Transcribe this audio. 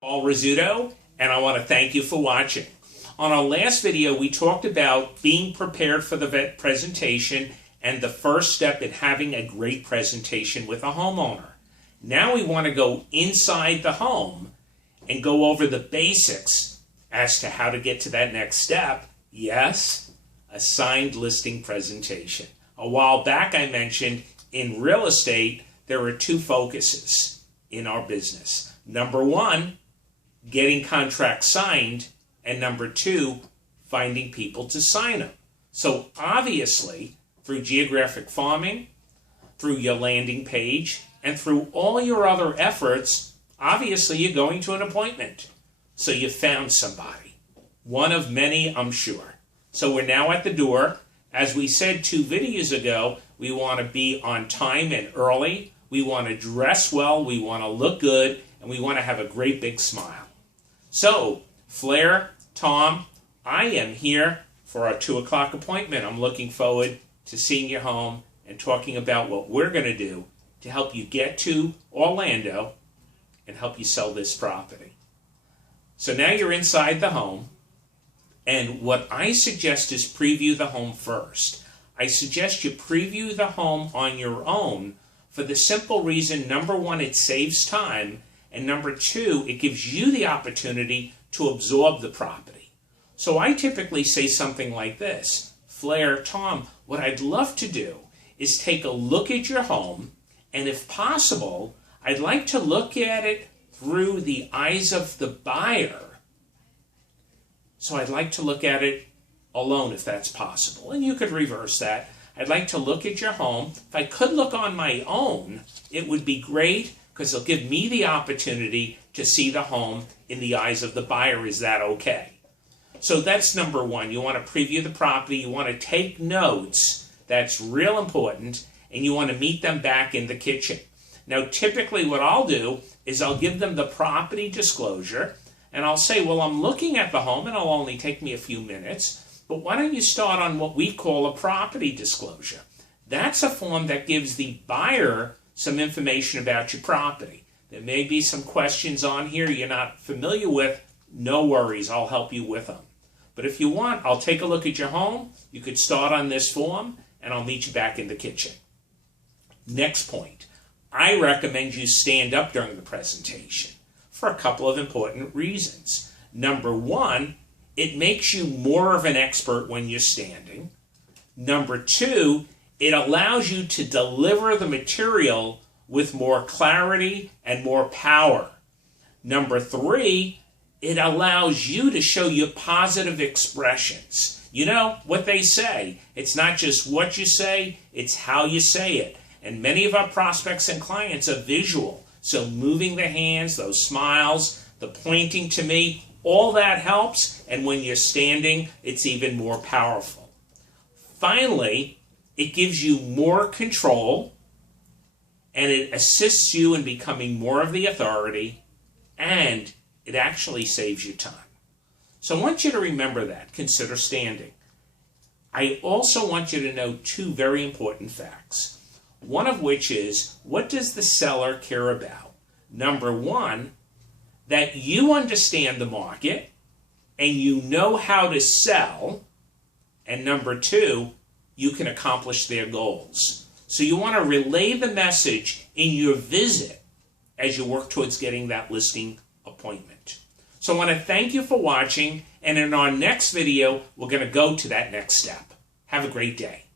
Paul Rizzuto, and I want to thank you for watching. On our last video, we talked about being prepared for the presentation and the first step in having a great presentation with a homeowner. Now we want to go inside the home and go over the basics as to how to get to that next step. Yes, a signed listing presentation. A while back I mentioned in real estate there are two focuses in our business. Number one, getting contracts signed, and number two, finding people to sign them. So obviously, through geographic farming, through your landing page, and through all your other efforts, obviously you're going to an appointment. So you found somebody. One of many, I'm sure. So we're now at the door. As we said 2 videos ago, we want to be on time and early. We want to dress well, we want to look good, and we want to have a great big smile. So, Flair, Tom, I am here for our 2 o'clock appointment. I'm looking forward to seeing you home and talking about what we're going to do to help you get to Orlando and help you sell this property. So now you're inside the home, and what I suggest is preview the home first. I suggest you preview the home on your own for the simple reason, number one, it saves time, and number two, it gives you the opportunity to absorb the property. So I typically say something like this: Flair, Tom, what I'd love to do is take a look at your home, and if possible, I'd like to look at it through the eyes of the buyer. So I'd like to look at it alone if that's possible. And you could reverse that. I'd like to look at your home. If I could look on my own, it would be great because it'll give me the opportunity to see the home in the eyes of the buyer. Is that okay? So that's number one. You want to preview the property. You want to take notes. That's real important. And you want to meet them back in the kitchen. Now, typically what I'll do is I'll give them the property disclosure. And I'll say, well, I'm looking at the home and it'll only take me a few minutes. But why don't you start on what we call a property disclosure? That's a form that gives the buyer some information about your property. There may be some questions on here you're not familiar with. No worries, I'll help you with them. But if you want, I'll take a look at your home. You could start on this form, and I'll meet you back in the kitchen. Next point, I recommend you stand up during the presentation for a couple of important reasons. Number one, it makes you more of an expert when you're standing. Number two, it allows you to deliver the material with more clarity and more power. Number three, it allows you to show your positive expressions. You know what they say, it's not just what you say, it's how you say it. And many of our prospects and clients are visual. So moving the hands, those smiles, the pointing to me, all that helps, and when you're standing, it's even more powerful. Finally, it gives you more control, and it assists you in becoming more of the authority, and it actually saves you time. So I want you to remember that. Consider standing. I also want you to know 2 very important facts. One of which is, what does the seller care about? Number one, that you understand the market and you know how to sell. And number two, you can accomplish their goals. So you want to relay the message in your visit as you work towards getting that listing appointment. So I want to thank you for watching, and in our next video, we're going to go to that next step. Have a great day.